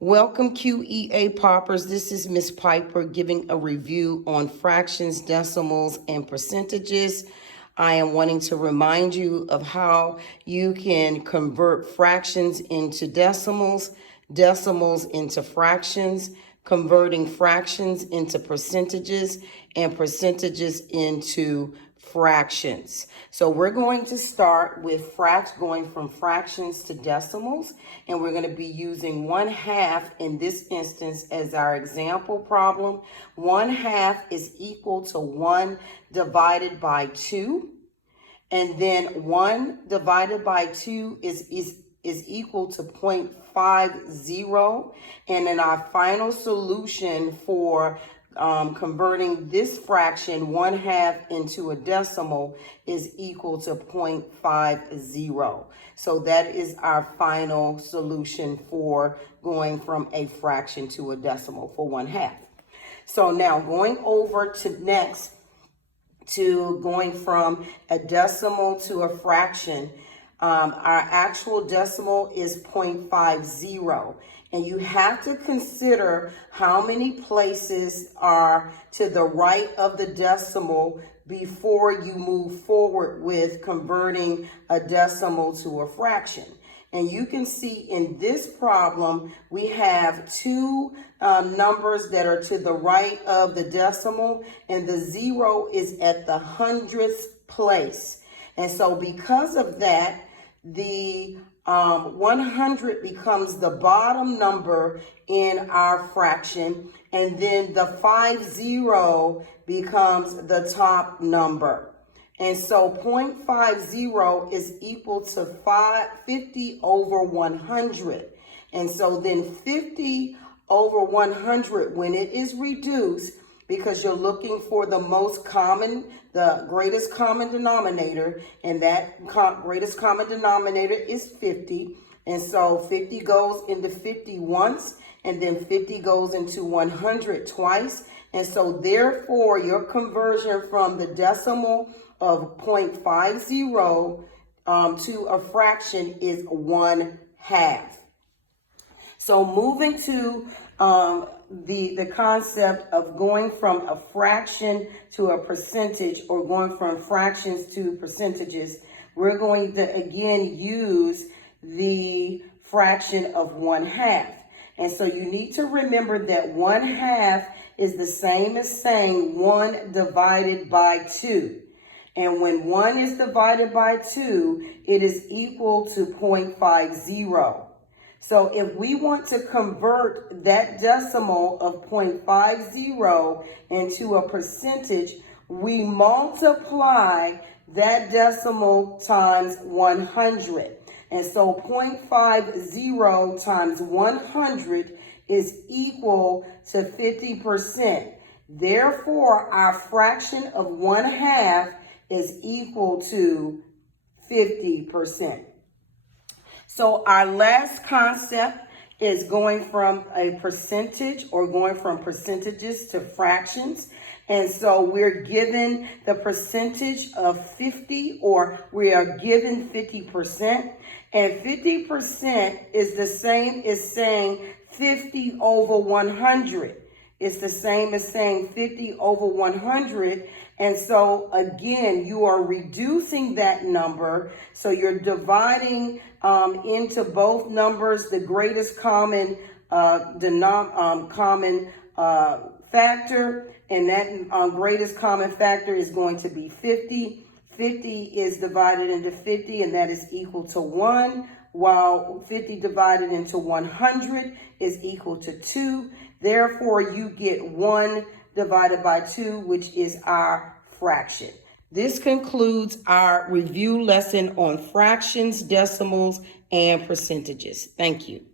Welcome QEA Poppers. This is Miss Piper giving a review on fractions, decimals, and percentages. I am wanting to remind you of how you can convert fractions into decimals, decimals into fractions, converting fractions into percentages, and percentages into fractions. So we're going to start with going from fractions to decimals, and we're going to be using 1/2 in this instance as our example problem. 1/2 is equal to 1 divided by 2, and then 1 divided by 2 is equal to 0.50, and then our final solution for converting this fraction 1/2 into a decimal is equal to 0.50. So that is our final solution for going from a fraction to a decimal for 1/2. So now going over to next to going from a decimal to a fraction. Our actual decimal is 0.50. And you have to consider how many places are to the right of the decimal before you move forward with converting a decimal to a fraction. And you can see in this problem, we have two numbers that are to the right of the decimal, and the 0 is at the 100th place. And so because of that, the 100 becomes the bottom number in our fraction, and then the 50 becomes the top number. And so 0.50 is equal to 50 over 100. And so then 50 over 100, when it is reduced, because you're looking for the most common, the greatest common denominator, and that greatest common denominator is 50. And so 50 goes into 50 once, and then 50 goes into 100 twice. And so therefore, your conversion from the decimal of 0.50 to a fraction is 1/2. So moving to the concept of going from a fraction to a percentage, or going from fractions to percentages, we're going to again use the fraction of 1/2. And so you need to remember that 1/2 is the same as saying 1 divided by 2. And when 1 is divided by 2, it is equal to 0.50. So if we want to convert that decimal of 0.50 into a percentage, we multiply that decimal times 100. And so 0.50 times 100 is equal to 50%. Therefore, our fraction of 1/2 is equal to 50%. So our last concept is going from a percentage, or going from percentages to fractions. And so we're given the percentage of 50, or we are given 50%. And 50% is the same as saying 50 over 100. It's the same as saying 50 over 100. And so again, you are reducing that number. So you're dividing into both numbers the greatest common factor, and that greatest common factor is going to be 50. 50 is divided into 50, and that is equal to 1, while 50 divided into 100 is equal to 2. Therefore, you get 1 divided by 2, which is our fraction. This concludes our review lesson on fractions, decimals, and percentages. Thank you.